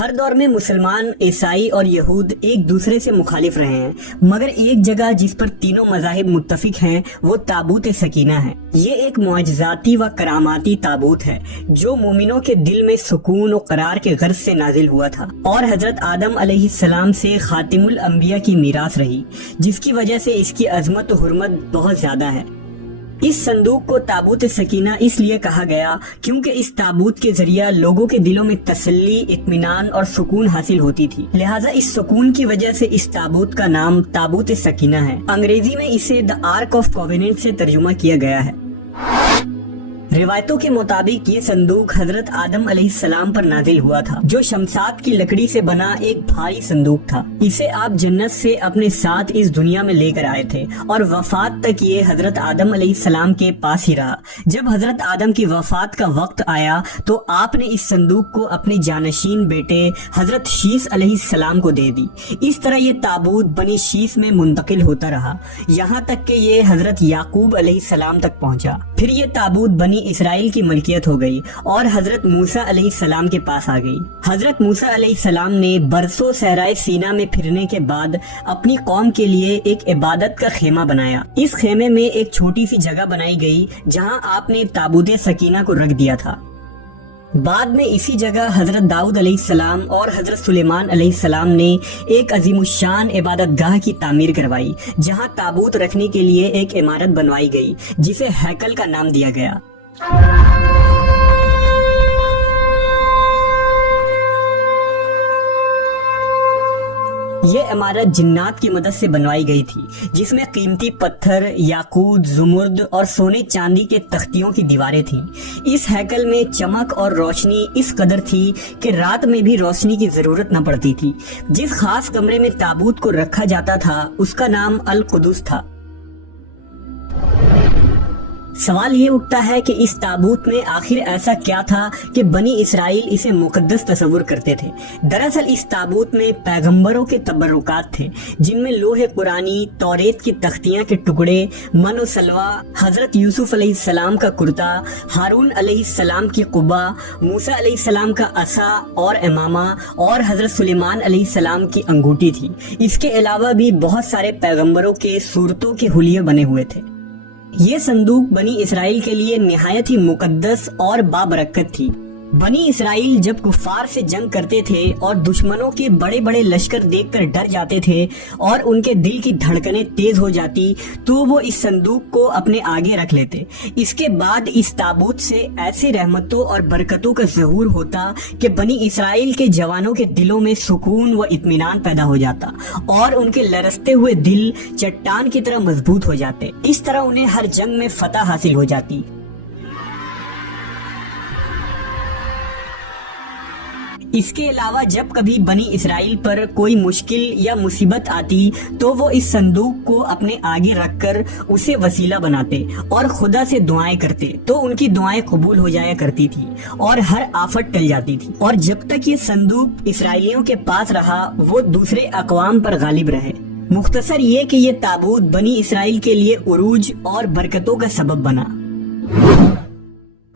ہر دور میں مسلمان، عیسائی اور یہود ایک دوسرے سے مخالف رہے ہیں، مگر ایک جگہ جس پر تینوں مذاہب متفق ہیں وہ تابوت سکینہ ہے۔ یہ ایک معجزاتی و کراماتی تابوت ہے جو مومنوں کے دل میں سکون و قرار کے غرض سے نازل ہوا تھا اور حضرت آدم علیہ السلام سے خاتم الانبیاء کی میراث رہی، جس کی وجہ سے اس کی عظمت و حرمت بہت زیادہ ہے۔ اس صندوق کو تابوت سکینہ اس لیے کہا گیا کیونکہ اس تابوت کے ذریعہ لوگوں کے دلوں میں تسلی، اطمینان اور سکون حاصل ہوتی تھی، لہٰذا اس سکون کی وجہ سے اس تابوت کا نام تابوت سکینہ ہے۔ انگریزی میں اسے دی آرک آف کووننٹ سے ترجمہ کیا گیا ہے۔ روایتوں کے مطابق یہ صندوق حضرت آدم علیہ السلام پر نازل ہوا تھا، جو شمشاد کی لکڑی سے بنا ایک بھاری صندوق تھا۔ اسے آپ جنت سے اپنے ساتھ اس دنیا میں لے کر آئے تھے اور وفات تک یہ حضرت آدم علیہ السلام کے پاس ہی رہا۔ جب حضرت آدم کی وفات کا وقت آیا تو آپ نے اس صندوق کو اپنے جانشین بیٹے حضرت شیث علیہ السلام کو دے دی۔ اس طرح یہ تابوت بنی شیث میں منتقل ہوتا رہا یہاں تک کہ یہ حضرت یعقوب علیہ السلام تک پہنچا۔ پھر یہ تابوت بنی اسرائیل کی ملکیت ہو گئی اور حضرت موسیٰ علیہ السلام کے پاس آ گئی۔ حضرت موسیٰ علیہ السلام نے برسوں صحرائے سینا میں پھرنے کے بعد اپنی قوم کے لیے ایک عبادت کا خیمہ بنایا۔ اس خیمے میں ایک چھوٹی سی جگہ بنائی گئی جہاں آپ نے تابوت سکینہ کو رکھ دیا تھا۔ بعد میں اسی جگہ حضرت داؤد علیہ السلام اور حضرت سلیمان علیہ السلام نے ایک عظیم الشان عبادت گاہ کی تعمیر کروائی، جہاں تابوت رکھنے کے لیے ایک عمارت بنوائی گئی جسے ہیکل کا نام دیا گیا۔ یہ عمارت جنات کی مدد سے بنوائی گئی تھی، جس میں قیمتی پتھر، یاقوت، زمرد اور سونے چاندی کے تختیوں کی دیواریں تھیں۔ اس ہیکل میں چمک اور روشنی اس قدر تھی کہ رات میں بھی روشنی کی ضرورت نہ پڑتی تھی۔ جس خاص کمرے میں تابوت کو رکھا جاتا تھا اس کا نام القدس تھا۔ سوال یہ اٹھتا ہے کہ اس تابوت میں آخر ایسا کیا تھا کہ بنی اسرائیل اسے مقدس تصور کرتے تھے؟ دراصل اس تابوت میں پیغمبروں کے تبرکات تھے، جن میں لوح قرآنی، توریت کی تختیاں کے ٹکڑے، من و سلوہ، حضرت یوسف علیہ السلام کا کرتا، ہارون علیہ السلام کی قبا، موسیٰ علیہ السلام کا عصا اور امامہ اور حضرت سلیمان علیہ السلام کی انگوٹھی تھی۔ اس کے علاوہ بھی بہت سارے پیغمبروں کے صورتوں کے حلیے بنے ہوئے تھے۔ یہ صندوق بنی اسرائیل کے لیے نہایت ہی مقدس اور بابرکت تھی۔ بنی اسرائیل جب کفار سے جنگ کرتے تھے اور دشمنوں کے بڑے بڑے لشکر دیکھ کر ڈر جاتے تھے اور ان کے دل کی دھڑکنیں تیز ہو جاتی تو وہ اس صندوق کو اپنے آگے رکھ لیتے۔ اس کے بعد اس تابوت سے ایسے رحمتوں اور برکتوں کا ظہور ہوتا کہ بنی اسرائیل کے جوانوں کے دلوں میں سکون و اطمینان پیدا ہو جاتا اور ان کے لرزتے ہوئے دل چٹان کی طرح مضبوط ہو جاتے۔ اس طرح انہیں ہر جنگ میں فتح حاصل ہو جاتی۔ اس کے علاوہ جب کبھی بنی اسرائیل پر کوئی مشکل یا مصیبت آتی تو وہ اس صندوق کو اپنے آگے رکھ کر اسے وسیلہ بناتے اور خدا سے دعائیں کرتے تو ان کی دعائیں قبول ہو جایا کرتی تھی اور ہر آفت ٹل جاتی تھی۔ اور جب تک یہ صندوق اسرائیلیوں کے پاس رہا وہ دوسرے اقوام پر غالب رہے۔ مختصر یہ کہ یہ تابوت بنی اسرائیل کے لیے عروج اور برکتوں کا سبب بنا۔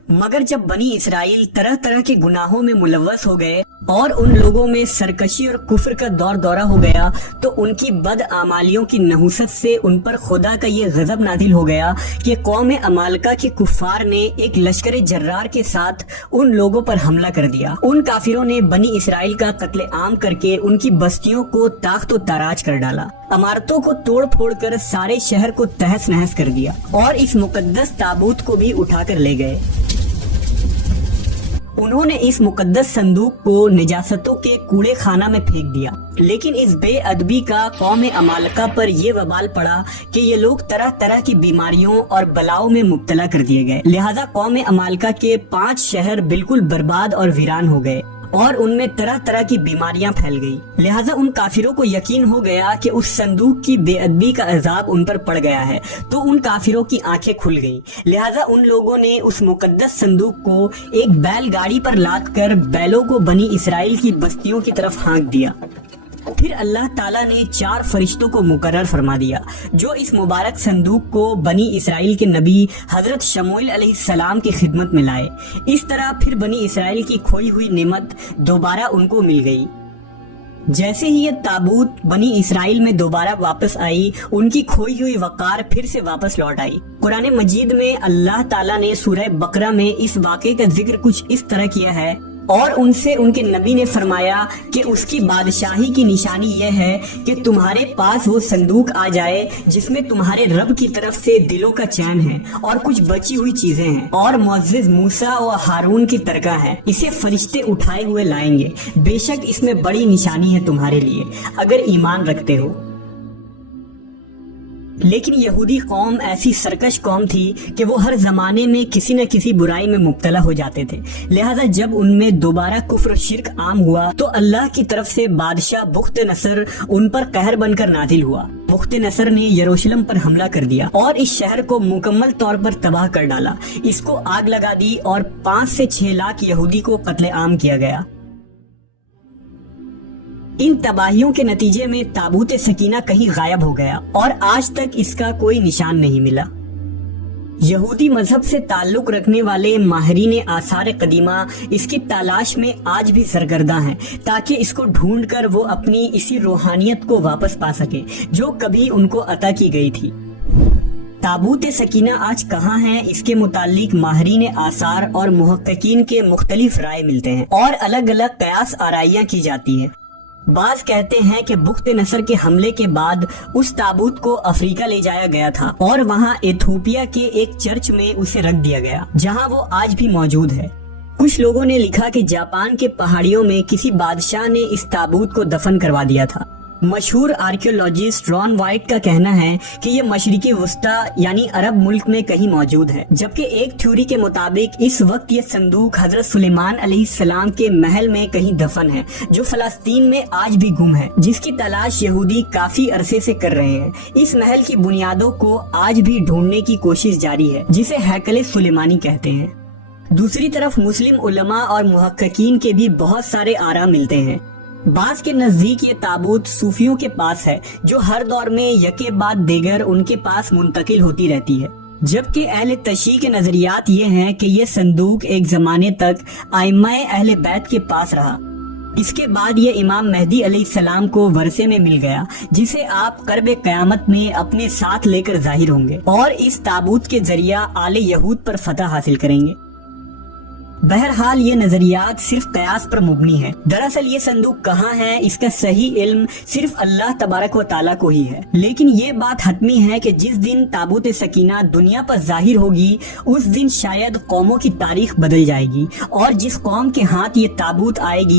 مگر جب بنی اسرائیل طرح طرح کے گناہوں میں ملوث ہو گئے اور ان لوگوں میں سرکشی اور کفر کا دور دورہ ہو گیا تو ان کی بد اعمالیوں کی نحوست سے ان پر خدا کا یہ غضب نازل ہو گیا کہ قوم عمالقہ کے کفار نے ایک لشکر جرار کے ساتھ ان لوگوں پر حملہ کر دیا۔ ان کافروں نے بنی اسرائیل کا قتل عام کر کے ان کی بستیوں کو تاخت و تاراج کر ڈالا، عمارتوں کو توڑ پھوڑ کر سارے شہر کو تہس نہس کر دیا اور اس مقدس تابوت کو بھی اٹھا کر لے گئے۔ انہوں نے اس مقدس صندوق کو نجاستوں کے کوڑے خانہ میں پھینک دیا، لیکن اس بے ادبی کا قوم عمالقہ پر یہ وبال پڑا کہ یہ لوگ طرح طرح کی بیماریوں اور بلاؤں میں مبتلا کر دیے گئے، لہذا قوم عمالقہ کے 5 شہر بالکل برباد اور ویران ہو گئے اور ان میں طرح طرح کی بیماریاں پھیل گئی۔ لہٰذا ان کافروں کو یقین ہو گیا کہ اس صندوق کی بے ادبی کا عذاب ان پر پڑ گیا ہے، تو ان کافروں کی آنکھیں کھل گئیں۔ لہٰذا ان لوگوں نے اس مقدس صندوق کو ایک بیل گاڑی پر لاد کر بیلوں کو بنی اسرائیل کی بستیوں کی طرف ہانک دیا۔ پھر اللہ تعالیٰ نے 4 فرشتوں کو مقرر فرما دیا جو اس مبارک صندوق کو بنی اسرائیل کے نبی حضرت شموئیل علیہ السلام کی خدمت میں لائے۔ اس طرح پھر بنی اسرائیل کی کھوئی ہوئی نعمت دوبارہ ان کو مل گئی۔ جیسے ہی یہ تابوت بنی اسرائیل میں دوبارہ واپس آئی، ان کی کھوئی ہوئی وقار پھر سے واپس لوٹ آئی۔ قرآن مجید میں اللہ تعالیٰ نے سورہ بقرہ میں اس واقعے کا ذکر کچھ اس طرح کیا ہے، اور ان سے ان کے نبی نے فرمایا کہ اس کی بادشاہی کی نشانی یہ ہے کہ تمہارے پاس وہ صندوق آ جائے جس میں تمہارے رب کی طرف سے دلوں کا چین ہے اور کچھ بچی ہوئی چیزیں ہیں اور معزز موسیٰ و ہارون کی ترکہ ہے۔ اسے فرشتے اٹھائے ہوئے لائیں گے، بے شک اس میں بڑی نشانی ہے تمہارے لیے اگر ایمان رکھتے ہو۔ لیکن یہودی قوم ایسی سرکش قوم تھی کہ وہ ہر زمانے میں کسی نہ کسی برائی میں مبتلا ہو جاتے تھے، لہذا جب ان میں دوبارہ کفر و شرک عام ہوا تو اللہ کی طرف سے بادشاہ بخت نصر ان پر قہر بن کر نازل ہوا۔ بخت نصر نے یروشلم پر حملہ کر دیا اور اس شہر کو مکمل طور پر تباہ کر ڈالا، اس کو آگ لگا دی اور 5 سے 6 لاکھ یہودی کو قتل عام کیا گیا۔ ان تباہیوں کے نتیجے میں تابوت سکینہ کہیں غائب ہو گیا اور آج تک اس کا کوئی نشان نہیں ملا۔ یہودی مذہب سے تعلق رکھنے والے ماہرین آثار قدیمہ اس کی تلاش میں آج بھی سرگرداں ہیں تاکہ اس کو ڈھونڈ کر وہ اپنی اسی روحانیت کو واپس پا سکیں جو کبھی ان کو عطا کی گئی تھی۔ تابوت سکینہ آج کہاں ہے، اس کے متعلق ماہرین آثار اور محققین کے مختلف رائے ملتے ہیں اور الگ الگ قیاس آرائیاں کی جاتی ہیں۔ بعض کہتے ہیں کہ بخت نصر کے حملے کے بعد اس تابوت کو افریقہ لے جایا گیا تھا اور وہاں ایتھوپیا کے ایک چرچ میں اسے رکھ دیا گیا جہاں وہ آج بھی موجود ہے۔ کچھ لوگوں نے لکھا کہ جاپان کے پہاڑیوں میں کسی بادشاہ نے اس تابوت کو دفن کروا دیا تھا۔ مشہور آرکیولوجسٹ ران وائٹ کا کہنا ہے کہ یہ مشرقی وسطی یعنی عرب ملک میں کہیں موجود ہے، جبکہ ایک تھیوری کے مطابق اس وقت یہ صندوق حضرت سلیمان علیہ السلام کے محل میں کہیں دفن ہے جو فلسطین میں آج بھی گم ہے، جس کی تلاش یہودی کافی عرصے سے کر رہے ہیں۔ اس محل کی بنیادوں کو آج بھی ڈھونڈنے کی کوشش جاری ہے جسے ہیکل سلیمانی کہتے ہیں۔ دوسری طرف مسلم علماء اور محققین کے بھی بہت سارے آراء ملتے ہیں۔ بعض کے نزدیک یہ تابوت صوفیوں کے پاس ہے جو ہر دور میں یکے بعد دیگر ان کے پاس منتقل ہوتی رہتی ہے، جبکہ اہل تشیع کے نظریات یہ ہیں کہ یہ صندوق ایک زمانے تک ائمہ اہل بیت کے پاس رہا۔ اس کے بعد یہ امام مہدی علیہ السلام کو ورثے میں مل گیا جسے آپ قرب قیامت میں اپنے ساتھ لے کر ظاہر ہوں گے اور اس تابوت کے ذریعہ آل یہود پر فتح حاصل کریں گے۔ بہرحال یہ نظریات صرف قیاس پر مبنی ہے۔ دراصل یہ صندوق کہاں ہے اس کا صحیح علم صرف اللہ تبارک و تعالیٰ کو ہی ہے، لیکن یہ بات حتمی ہے کہ جس دن تابوت سکینہ دنیا پر ظاہر ہوگی اس دن شاید قوموں کی تاریخ بدل جائے گی اور جس قوم کے ہاتھ یہ تابوت آئے گی